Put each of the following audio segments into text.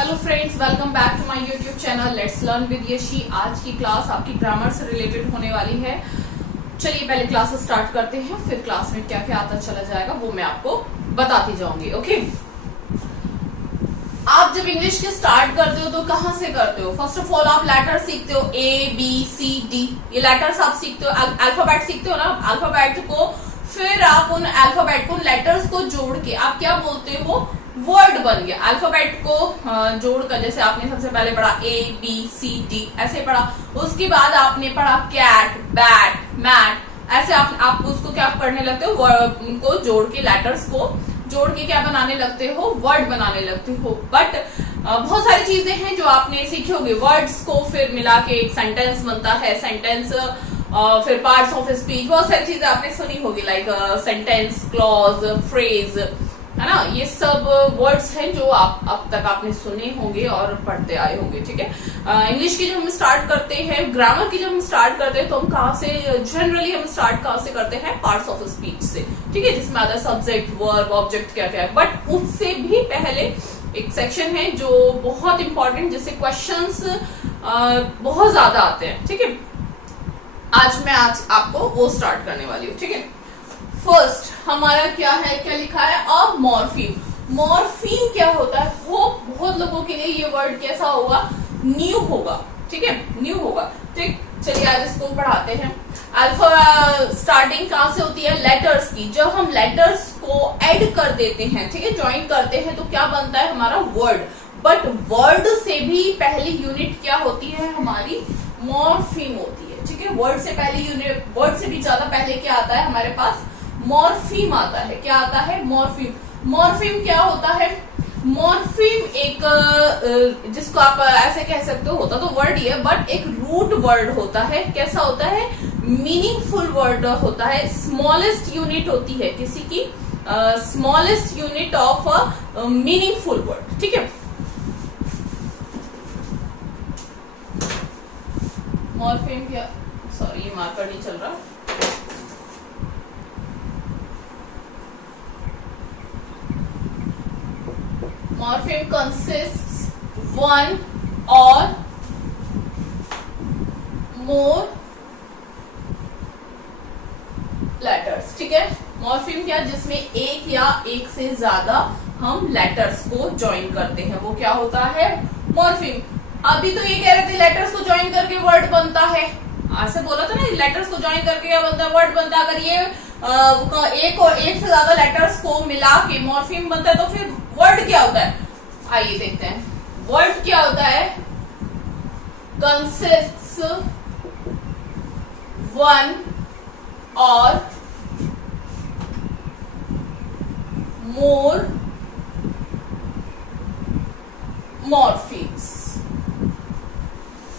Hello friends, welcome back to my YouTube channel let's learn with Yashi. आज की class आपकी grammar से related होने वाली है। चलिए पहले क्लास स्टार्ट करते हैं, फिर क्लास में क्या क्या आता चला जाएगा वो मैं आपको बताती जाऊंगी। ओके, आप जब इंग्लिश के स्टार्ट करते हो तो कहाँ से करते हो? फर्स्ट ऑफ ऑल आप लेटर सीखते हो, ए बी सी डी, ये लेटर्स आप सीखते हो, अल्फाबेट सीखते हो ना। अल्फाबेट को फिर आप उन अल्फाबेट को लेटर्स को जोड़ के आप क्या बोलते हो? वर्ड बन गया। अल्फाबेट को जोड़कर, जैसे आपने सबसे पहले पढ़ा ए बी सी डी, ऐसे पढ़ा। उसके बाद आपने पढ़ा कैट, बैट, मैट, ऐसे आप उसको क्या करने लगते हो? उनको जोड़ के, लेटर्स को जोड़ के क्या बनाने लगते हो? वर्ड बनाने लगते हो। बट बहुत सारी चीजें हैं जो आपने सीखी होगी। वर्ड्स को फिर मिला के एक सेंटेंस बनता है। सेंटेंस फिर पार्ट्स ऑफ स्पीच, बहुत सारी चीजें आपने सुनी होगी, लाइक सेंटेंस, क्लॉज, फ्रेज, है ना। ये सब वर्ड्स हैं जो आप अब तक आपने सुने होंगे और पढ़ते आए होंगे। ठीक है, इंग्लिश की जब हम स्टार्ट करते हैं, ग्रामर की जब हम स्टार्ट करते हैं, तो हम कहाँ से जनरली हम स्टार्ट कहाँ से करते हैं? पार्ट्स ऑफ स्पीच से। ठीक है, जिसमें आता है सब्जेक्ट, वर्ब, ऑब्जेक्ट, क्या क्या है। बट उससे भी पहले एक सेक्शन है जो बहुत इंपॉर्टेंट, जिससे क्वेश्चंस बहुत ज्यादा आते हैं। ठीक है, आज आपको वो स्टार्ट करने वाली हूँ। ठीक है, फर्स्ट हमारा क्या है, क्या लिखा है? अ मॉर्फीम। मॉर्फीम क्या होता है? वो बहुत लोगों के लिए ये वर्ड कैसा होगा? न्यू होगा। ठीक है, न्यू होगा। ठीक, चलिए आज इसको पढ़ाते हैं। अल्फा स्टार्टिंग कहां से होती है? लेटर्स की। जब हम लेटर्स को ऐड कर देते हैं, ठीक है, ज्वाइन करते हैं, तो क्या बनता है हमारा? वर्ड। बट वर्ड से भी पहली यूनिट क्या होती है हमारी? मॉर्फीम होती है। ठीक है, वर्ड से पहली यूनिट, वर्ड से भी ज्यादा पहले क्या आता है हमारे पास? मॉर्फीम आता है। क्या आता है? मॉर्फीम। मॉर्फीम क्या होता है? मॉर्फीम एक जिसको आप ऐसे कह सकते हो, होता तो वर्ड ही है बट एक रूट वर्ड होता है। कैसा होता है? मीनिंगफुल वर्ड होता है। स्मॉलेस्ट यूनिट होती है किसी की, smallest unit of a meaningful word. ठीक है, मॉर्फीम क्या, सॉरी ये मार्कर नहीं चल रहा। Morpheme consists one or more letters। ठीक है, मॉर्फीम क्या? जिसमें एक या एक से ज्यादा हम लेटर्स को ज्वाइन करते हैं, वो क्या होता है? मॉर्फीम। अभी तो ये कह रहे थे लेटर्स को ज्वाइन करके वर्ड बनता है, ऐसे बोला था ना, लेटर्स को ज्वाइन करके क्या बनता है? वर्ड बनता है। अगर ये एक और एक से ज्यादा लेटर्स को मिला के मॉर्फीम बनता है, तो फिर वर्ड क्या होता है? आइए देखते हैं। वर्ड क्या होता है? कंसिस्ट्स वन और मोर मॉर्फीम्स।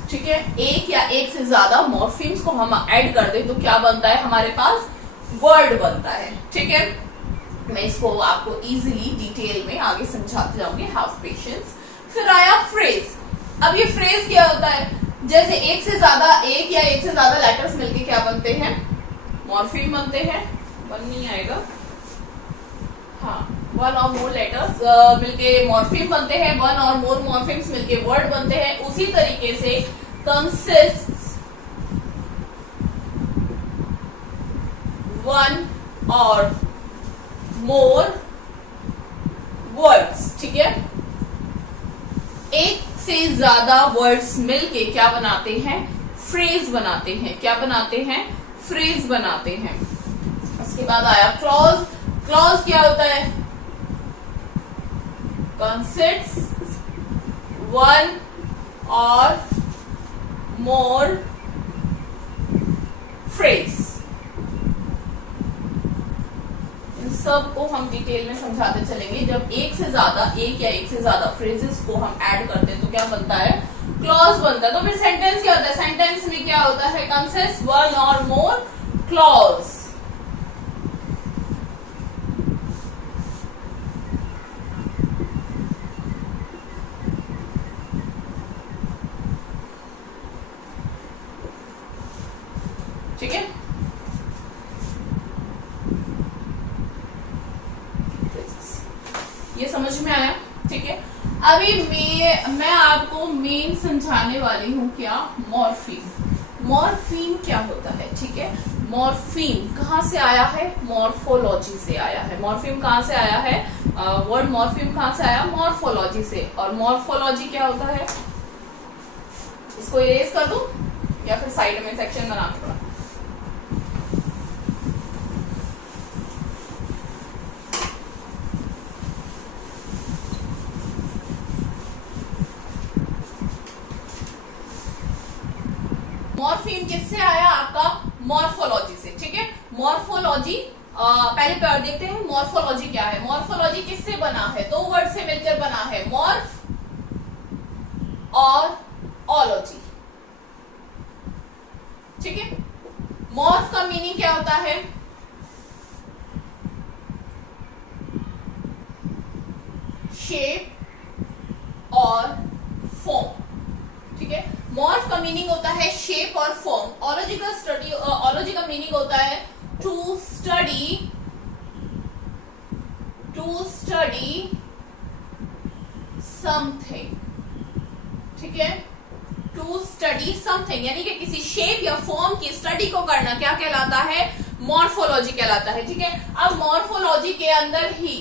ठीक है, एक या एक से ज्यादा मॉर्फीम्स को हम ऐड कर दें तो क्या बनता है हमारे पास? वर्ड बनता है। ठीक है, मैं इसको आपको इजीली डिटेल में आगे समझाते जाऊंगी। Have patience. फिर आया फ्रेज। अब ये फ्रेज क्या होता है? जैसे एक से ज्यादा, एक या एक से ज्यादा लेटर्स मिलके क्या बनते हैं? मॉर्फीम बनते हैं। वन नहीं आएगा, हाँ, वन और मोर लेटर्स मिलके मॉर्फीम बनते हैं। वन और मोर मॉर्फीम्स मिलके वर्ड बनते हैं। उसी तरीके से कंसिस्ट्स वन और मोर वर्ड्स। ठीक है, एक से ज्यादा वर्ड्स मिलके क्या बनाते हैं? फ्रेज बनाते हैं। क्या बनाते हैं? फ्रेज बनाते हैं। उसके बाद आया क्लॉज। क्लॉज क्या होता है? कंसिस्ट्स वन और मोर फ्रेज। सब को हम डिटेल में समझाते चलेंगे। जब एक से ज्यादा, एक या एक से ज्यादा फ्रेजेस को हम ऐड करते हैं तो क्या बनता है? क्लॉज बनता है। तो फिर सेंटेंस क्या होता है? सेंटेंस में क्या होता है? कंसिस्ट वन और मोर क्लॉज। ठीक है, ये समझ में आया? ठीक है। अभी मैं आपको मेन समझाने वाली हूँ क्या, मॉर्फीम। मॉर्फीम क्या होता है, ठीक है। मॉर्फीम कहाँ से आया है, मॉर्फोलॉजी से आया है। मॉर्फीम कहाँ से आया है, वर्ड मॉर्फीम कहाँ से आया, मॉर्फोलॉजी से। और मॉर्फोलॉजी क्या होता है, इसको इरेज कर दूं या फिर साइड में सेक्शन बना के पढ़ा। मॉर्फीम किससे आया आपका, मॉर्फोलॉजी से, ठीक है। मॉर्फोलॉजी पहले पर देखते हैं मॉर्फोलॉजी क्या है। मॉर्फोलॉजी किससे बना है, दो वर्ड से मिलकर बना है, मॉर्फ और ओलॉजी, ठीक है। मॉर्फ का मीनिंग क्या होता है, शेप और फॉर्म, ठीक है। मॉर्फ का मीनिंग होता है शेप और फॉर्म। ओलॉजी का स्टडी, ओलॉजी का मीनिंग होता है टू स्टडी समथिंग, ठीक है। टू स्टडी समथिंग यानी कि किसी शेप या फॉर्म की स्टडी को करना क्या कहलाता है, मॉर्फोलॉजी कहलाता है, ठीक है। अब मॉर्फोलॉजी के अंदर ही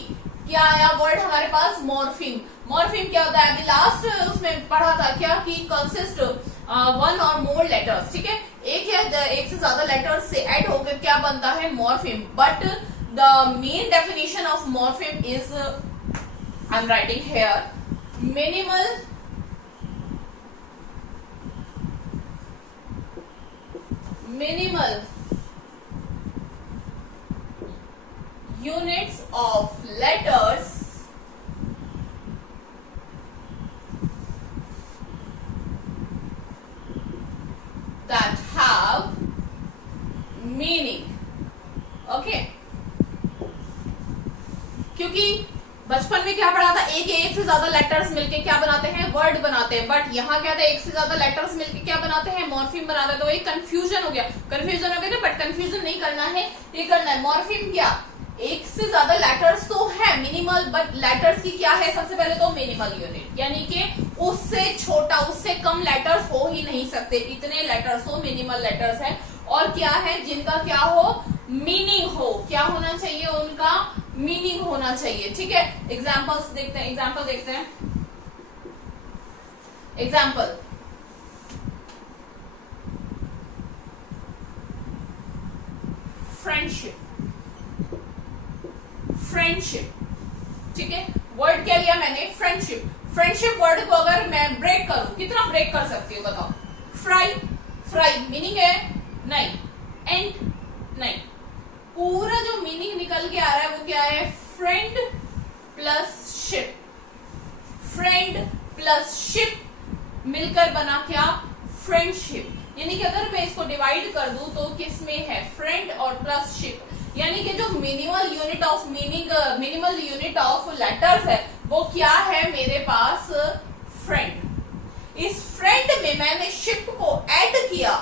क्या आया वर्ड हमारे पास, मॉर्फीम। मॉर्फीम क्या होता है, अभी लास्ट उसमें पढ़ा था क्या कि कंसिस्ट वन और मोर लेटर्स, ठीक है। एक या एक से ज्यादा लेटर्स से ऐड होकर क्या बनता है, morpheme. But the main definition of morpheme is, I am writing here, minimal units of letters that have meaning, okay। क्योंकि बचपन में क्या पढ़ा था, एक से ज्यादा लेटर्स मिलके क्या बनाते हैं, वर्ड बनाते हैं। बट यहाँ क्या था, एक से ज्यादा लेटर्स मिलके क्या बनाते हैं, मॉर्फीम बनाते हैं। तो एक कंफ्यूजन हो गया ना, बट कंफ्यूजन नहीं करना है, ये करना है। मॉर्फीम क्या, एक से ज्यादा लेटर्स तो है मिनिमल, बट लेटर्स की क्या है, सबसे पहले तो मिनिमल यूनिट, यानी कि उससे छोटा, उससे कम लेटर्स हो ही नहीं सकते, इतने लेटर्स हो, मिनिमल लेटर्स है। और क्या है, जिनका क्या हो, मीनिंग हो, क्या होना चाहिए, उनका मीनिंग होना चाहिए, ठीक है। एग्जाम्पल्स देखते हैं, एग्जाम्पल देखते हैं। एग्जाम्पल, फ्रेंडशिप, फ्रेंडशिप, ठीक है। वर्ड क्या लिया मैंने, फ्रेंडशिप। फ्रेंडशिप वर्ड को अगर मैं ब्रेक करूं, कितना ब्रेक कर सकती हूँ बताओ, फ्राई, फ्राई मीनिंग है नहीं, एंड नहीं, पूरा जो मीनिंग निकल के आ रहा है वो क्या है, friend plus ship. Friend plus ship मिलकर बना क्या, फ्रेंडशिप। यानी कि अगर मैं इसको डिवाइड कर दूं तो किस में है, फ्रेंड और प्लस शिप। यानी कि जो minimal unit of meaning, minimal unit of letters है वो क्या है मेरे पास, फ्रेंड। इस फ्रेंड में मैंने शिप को ऐड किया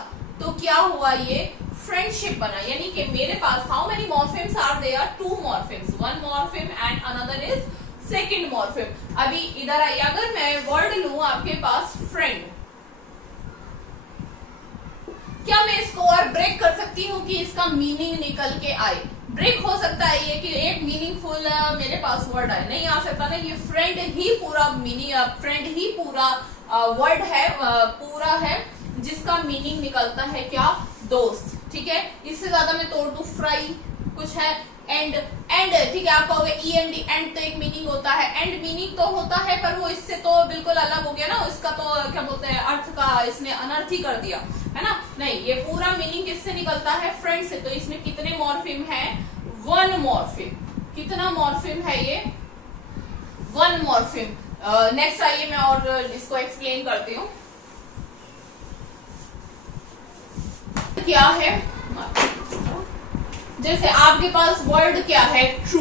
तो क्या हुआ, ये फ्रेंडशिप बना। यानी कि मेरे पास how many morphemes are there, two morphemes, one morpheme and another is second morpheme. अभी इधर आइए, अगर मैं वर्ड लूं आपके पास फ्रेंड, क्या मैं इसको और ब्रेक कर सकती हूँ कि इसका मीनिंग निकल के आए, ब्रेक हो सकता है ये कि एक मीनिंगफुल मेरे पास वर्ड आए, नहीं आ सकता ना। ये फ्रेंड ही पूरा मीनिंग, फ्रेंड ही पूरा वर्ड है, पूरा है जिसका मीनिंग निकलता है क्या, दोस्त, ठीक है। इससे ज्यादा मैं तोड़ दूं, फ्राई कुछ है, एंड, एंड, ठीक है। आप कहोगे ई एंड डी, एंड तो एक मीनिंग होता है, एंड मीनिंग तो होता है पर वो इससे तो बिल्कुल अलग हो गया ना, इसका तो क्या बोलते हैं, अर्थ का इसने अनर्थ ही कर दिया है ना। नहीं, ये पूरा मीनिंग किससे निकलता है, फ्रेंड से। तो इसमें कितने मॉर्फिम है, वन मॉर्फिम। कितना मॉर्फिम है ये, वन मॉर्फिम। नेक्स्ट आइए मैं और इसको एक्सप्लेन करती हूँ क्या है। जैसे आपके पास वर्ड क्या है, ट्रू,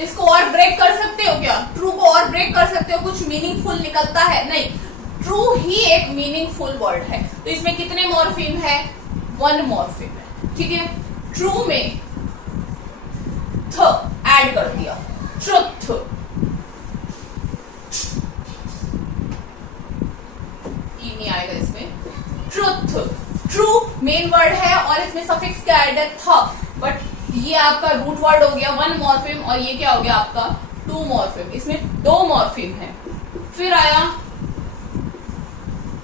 इसको और ब्रेक कर सकते हो क्या, ट्रू को और ब्रेक कर सकते हो, कुछ मीनिंगफुल निकलता है, नहीं, ट्रू ही एक मीनिंगफुल वर्ड है। तो इसमें कितने मॉर्फिम है, वन मॉर्फिम है, ठीक है। ट्रू में थ ऐड कर दिया, ट्रुथ, मेन वर्ड है और इसमें सफिक्स क्या एडेड था, बट ये आपका रूट वर्ड हो गया वन मॉर्फिम और ये क्या हो गया आपका टू मॉर्फिम, इसमें दो मॉर्फिम है। फिर आया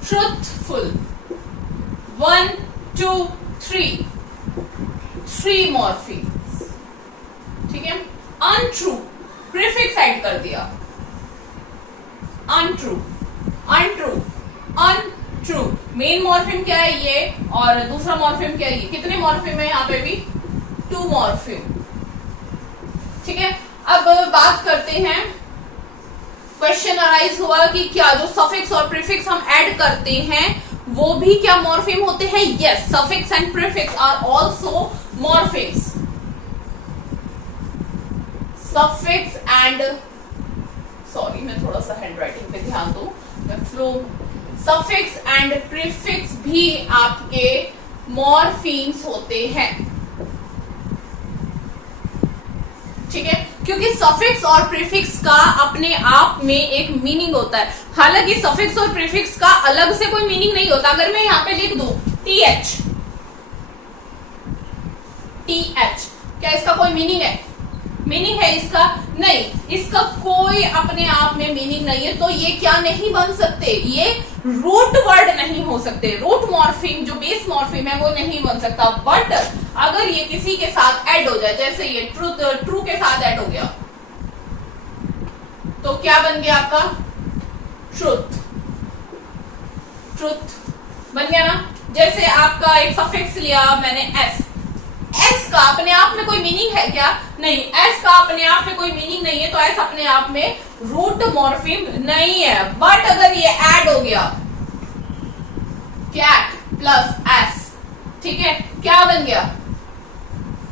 ट्रुथफुल, 1 2 3, 3 मॉर्फिम, ठीक है। अनट्रू, प्रीफिक्स ऐड कर दिया, untrue, untrue, untrue. Main morpheme क्या है ये और दूसरा मॉर्फिम क्या है ये, कितने मॉर्फिम है यहाँ पे भी 2 मॉर्फिम, ठीक है। अब बात करते हैं, क्वेश्चन अराइज हुआ कि क्या जो सफिक्स और प्रीफिक्स हम ऐड करते हैं वो भी क्या मॉर्फिम होते हैं? Yes, suffix and prefix are also morphemes. Suffix and, sorry मैं थोड़ा सा हैंड राइटिंग पे ध्यान दूं, मैं फ्लो, सफिक्स एंड प्रीफिक्स भी आपके मॉर्फिम्स होते हैं, ठीक है। क्योंकि सफिक्स और प्रीफिक्स का अपने आप में एक मीनिंग होता है, हालांकि सफिक्स और प्रीफिक्स का अलग से कोई मीनिंग नहीं होता। अगर मैं यहां पे लिख दूं टीएच, टीएच, क्या इसका कोई मीनिंग है? मीनिंग है इसका? नहीं, इसका कोई अपने आप में मीनिंग नहीं है, तो ये क्या नहीं बन सकते, ये रूट वर्ड नहीं हो सकते। रूट मॉर्फिम जो बेस मॉर्फिम है वो नहीं बन सकता, बट अगर ये किसी के साथ ऐड हो जाए, जैसे ये ट्रूथ, ट्रू के साथ ऐड हो गया तो क्या बन गया आपका ट्रुथ, ट्रुथ बन गया ना। जैसे आपका एक सफिक्स लिया मैंने एस, एस का अपने आप में कोई मीनिंग है क्या? नहीं, एस का अपने आप में कोई मीनिंग नहीं है, तो एस अपने आप में रूट मॉर्फिम नहीं है। बट अगर ये ऐड हो गया कैट प्लस एस, ठीक है, क्या बन गया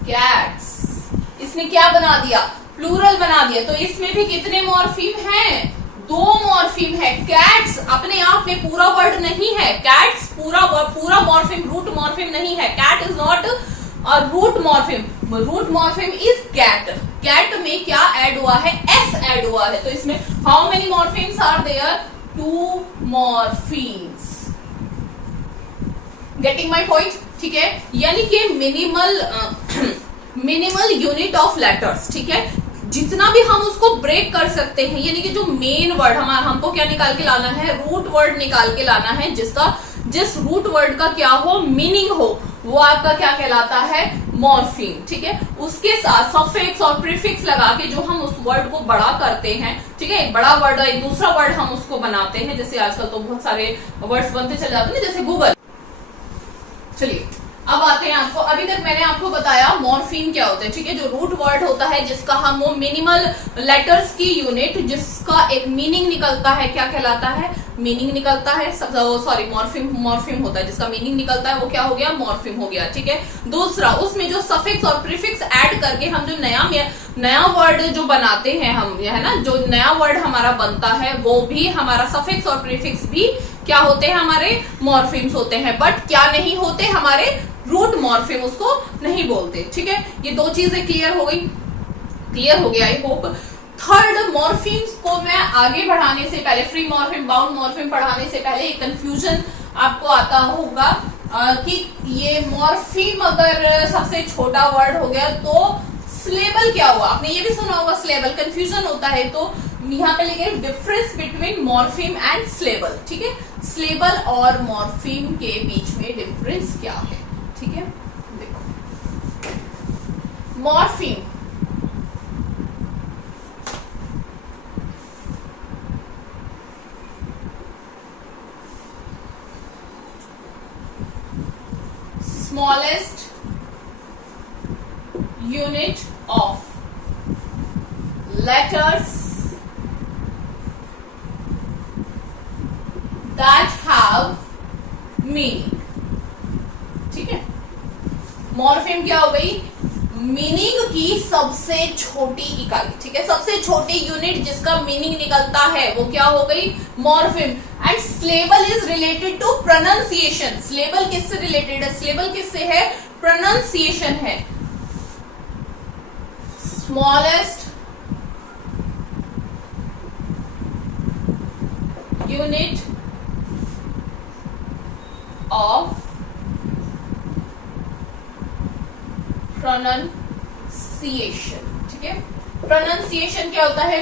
कैट्स, इसने क्या बना दिया प्लूरल बना दिया। तो इसमें भी कितने मॉर्फिम हैं? 2 मॉर्फिम है। कैट्स अपने आप में पूरा वर्ड नहीं है, कैट्स पूरा मॉर्फिम रूट मॉर्फिम नहीं है। कैट इज नॉट और root morpheme, root morpheme is cat. Cat में क्या ऐड हुआ है? एस ऐड हुआ है। तो इसमें how many morphemes are there? 2 morphemes. Getting my point, ठीक है। यानी कि मिनिमल यूनिट ऑफ लेटर्स, ठीक है, जितना भी हम उसको ब्रेक कर सकते हैं। यानी कि जो मेन वर्ड हमको क्या निकाल के लाना है? रूट वर्ड निकाल के लाना है, जिस रूट वर्ड का क्या हो मीनिंग हो, वो आपका क्या कहलाता है? मॉर्फिम, ठीक है। उसके साथ सफिक्स और प्रीफिक्स लगा के जो हम उस वर्ड को बड़ा करते हैं, ठीक है, एक बड़ा वर्ड और एक दूसरा वर्ड हम उसको बनाते हैं। जैसे आजकल तो बहुत सारे वर्ड्स बनते चले जाते हैं, जैसे गूगल। चलिए अब आते हैं आपको, अभी तक मैंने आपको बताया मॉर्फिम क्या होता है, ठीक है, जो रूट वर्ड होता है जिसका हम वो मिनिमल लेटर्स की यूनिट, जिसका एक मीनिंग निकलता है, क्या कहलाता है? मीनिंग निकलता है। सॉरी, मॉर्फिम होता है, जिसका मीनिंग निकलता है वो क्या हो गया? मॉर्फिम हो गया, ठीक है। दूसरा, उसमें जो सफिक्स और प्रीफिक्स ऐड करके हम जो नया वर्ड जो बनाते हैं हम, है ना, जो नया वर्ड हमारा बनता है वो भी हमारा सफिक्स और प्रीफिक्स भी क्या होते हैं? हमारे मॉर्फिम्स होते हैं। बट क्या नहीं होते? हमारे रूट मॉर्फिम, उसको नहीं बोलते, ठीक है। ये 2 चीजें क्लियर हो गई, क्लियर हो गया आई होप। थर्ड, मॉर्फिम्स को मैं आगे बढ़ाने से पहले, फ्री मॉर्फिम बाउंड मॉर्फिम पढ़ाने से पहले एक कंफ्यूजन आपको आता होगा कि ये मॉर्फिम अगर सबसे छोटा वर्ड हो गया तो सिलेबल क्या हुआ? आपने ये भी सुना होगा सिलेबल, कंफ्यूजन होता है। तो यहाँ पे लिखे difference between morpheme and syllable, ठीक है। सिलेबल और मॉर्फिम के बीच में डिफरेंस क्या है, ठीक है। देखो, morpheme smallest unit of letters that have meaning, ठीक है। मॉर्फिम क्या हो गई? मीनिंग की सबसे छोटी इकाई, ठीक है, सबसे छोटी यूनिट जिसका मीनिंग निकलता है वो क्या हो गई? Morpheme. And syllable is related to pronunciation. Syllable किससे रिलेटेड है? सिलेबल किससे है? प्रोनाउंसिएशन है। स्मॉलेस्ट यूनिट ऑफ प्रोनाउंसिएशन, ठीक है। प्रोनाउंसिएशन क्या होता है?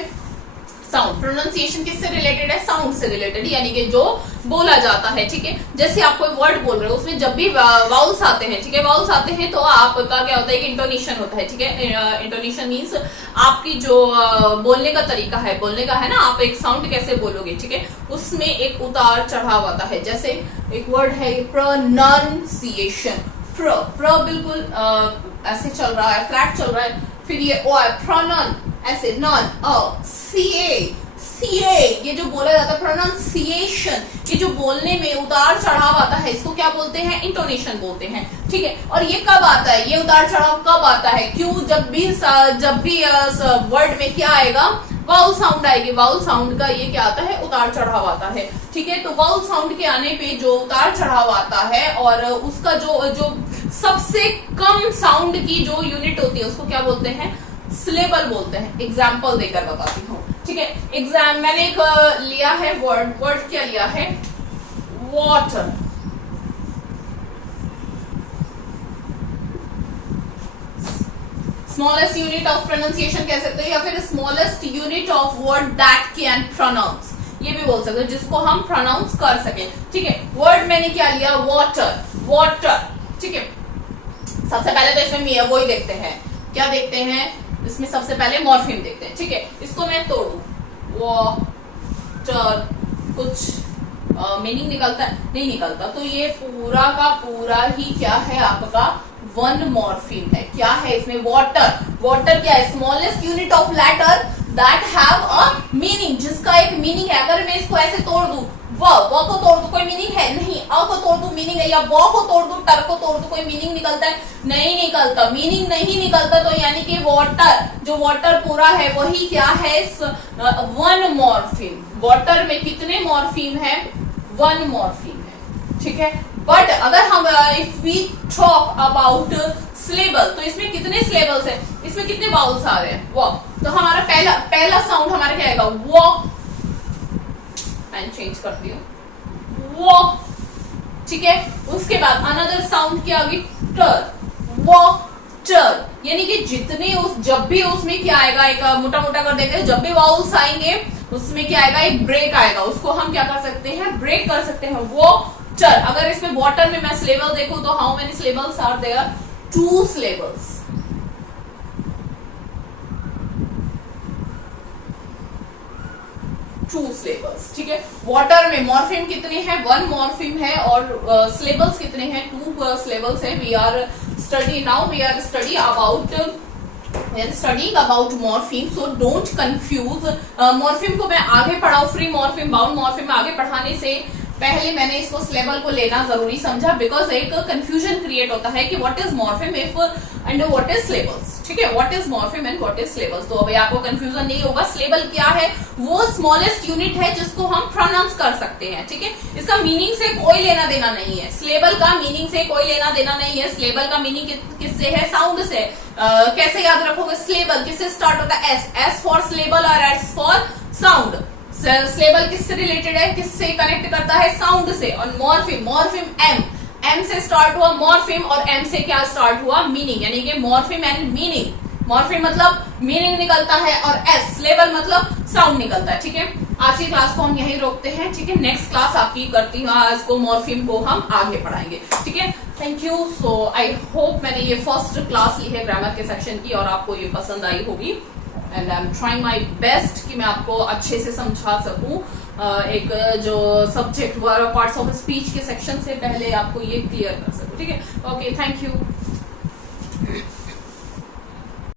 साउंड। प्रोनाउंसिएशन किससे रिलेटेड है? साउंड से रिलेटेड, यानी कि जो बोला जाता है, ठीक है। जैसे आप कोई वर्ड बोल रहे हो, उसमें जब भी वाउल्स आते हैं, ठीक है, वाउल्स आते हैं तो आपका क्या होता है? कि इंटोनेशन होता है, ठीक है। इंटोनेशन मीन्स आपकी जो बोलने का तरीका है, बोलने का है ना, आप एक साउंड कैसे बोलोगे, ठीक है, उसमें एक उतार चढ़ाव आता है। जैसे एक वर्ड है प्रोनाउंसिएशन, प्र बिल्कुल ऐसे चल रहा है, फ्लैट चल रहा है, फिर ये ओ है प्रोनाउन, ऐसे नॉन सीए, ये जो बोला जाता है प्रोनाउंसिएशन, ये जो बोलने में उतार चढ़ाव आता है, इसको क्या बोलते हैं? इंटोनेशन बोलते हैं, ठीक है। और ये कब आता है? ये उतार चढ़ाव कब आता है? क्यों? जब भी वर्ड में क्या आएगा? वाउल साउंड आएगी। वाउल साउंड का ये क्या आता है? उतार चढ़ाव आता है, ठीक है। तो वाउल साउंड के आने पे जो उतार चढ़ाव आता है, और उसका जो सबसे कम साउंड की जो यूनिट होती है, उसको क्या बोलते हैं? सिलेबल बोलते हैं। एग्जाम्पल देकर बताती हूँ, ठीक है। मैंने एक लिया है वर्ड क्या लिया है? Water. Smallest unit of pronunciation कह सकते हैं, या फिर smallest unit of word that can pronounce, ये भी बोल सकते हैं, जिसको हम प्रोनाउंस कर सके, ठीक है। वर्ड मैंने क्या लिया? वाटर, वाटर, ठीक है। सबसे पहले तो इसमें वही देखते हैं, क्या देखते हैं? इसमें सबसे पहले मॉर्फिम देखते हैं, ठीक है। इसको मैं तोड़ू, वाटर, कुछ मीनिंग निकलता है? नहीं निकलता। तो ये पूरा का पूरा ही क्या है? आपका वन मॉर्फिम है। क्या है इसमें? वाटर। वाटर क्या है? Smallest unit of letter that have a meaning, जिसका एक मीनिंग है। अगर मैं इसको ऐसे तोड़ दूं, व को तोड़ दू, कोई मीनिंग है? नहीं। अ को तोड़ दू, मीनिंग है? या व को तोड़ दू, टर को तोड़ दू, कोई मीनिंग निकलता है? नहीं निकलता। मीनिंग नहीं निकलता, तो यानी कि वाटर, जो वाटर पूरा है वही क्या है? One morpheme. वाटर में कितने मॉर्फिम है? वन मॉर्फिम है, ठीक है। बट अगर हम if we talk about syllable, तो इसमें कितने सिलेबल्स है? इसमें कितने वाउल्स आ रहे हैं? वो तो हमारा पहला साउंड हमारा क्या आएगा? वो। मैं चेंज करती हूँ, वो, ठीक है। उसके बाद अनदर साउंड क्या होगी? टर, वाटर, यानी कि जितने जब भी उसमें क्या आएगा? एक मोटा मोटा कर देते हैं, जब भी वाउल्स आएंगे उसमें क्या आएगा? एक ब्रेक आएगा, उसको हम क्या कर सकते हैं? ब्रेक कर सकते हैं। वो टर। अगर इसमें वाटर में मैं सिलेबल देखूं तो how many syllables are there? 2 syllables. Two syllables, ठीक है। वाटर में मॉर्फिम कितने हैं? 1 मॉर्फिम है, और सिलेबल्स कितने हैं? 2 सिलेबल्स है। We are study about morpheme, so don't confuse. Morpheme को मैं आगे पढ़ाऊं, फ्री मॉर्फिम, बाउंड मॉर्फिम में आगे पढ़ाने से पहले मैंने इसको सिलेबल को लेना जरूरी समझा, बिकॉज एक कंफ्यूजन क्रिएट होता है कि what is morpheme and what is syllables, ठीक है। What is morpheme and what is syllables, तो अभी आपको कंफ्यूजन नहीं होगा। सिलेबल क्या है? वो स्मॉलेस्ट यूनिट है जिसको हम प्रोनाउंस कर सकते हैं, ठीक है। इसका मीनिंग से कोई लेना देना नहीं है। सिलेबल का मीनिंग से कोई लेना देना नहीं है। सिलेबल का मीनिंग किससे है? साउंड से। कैसे याद रखोगे? सिलेबल किससे स्टार्ट होता है? एस फॉर सिलेबल और एस फॉर साउंड। सिलेबल किससे रिलेटेड है? किससे कनेक्ट करता है? साउंड से। और मॉर्फिम एम से स्टार्ट हुआ मॉर्फिम, और एम से क्या स्टार्ट हुआ? मीनिंग, यानी कि मॉर्फिम एंड मीनिंग। मॉर्फिम मतलब मीनिंग निकलता है, और एस सिलेबल मतलब साउंड निकलता है, ठीक है। आज की क्लास को हम यहीं रोकते हैं, ठीक है। नेक्स्ट क्लास आपकी करती हूँ, आज को मॉर्फिम को हम आगे पढ़ाएंगे, ठीक है। Thank you. So I hope मैंने ये फर्स्ट क्लास ली है ग्रामर के सेक्शन की, और आपको ये पसंद आई होगी। And I am trying my best कि मैं आपको अच्छे से समझा सकूं। एक जो सब्जेक्ट पार्ट्स ऑफ स्पीच के सेक्शन से पहले आपको ये क्लियर कर सकूं, ठीक है। Okay, thank you.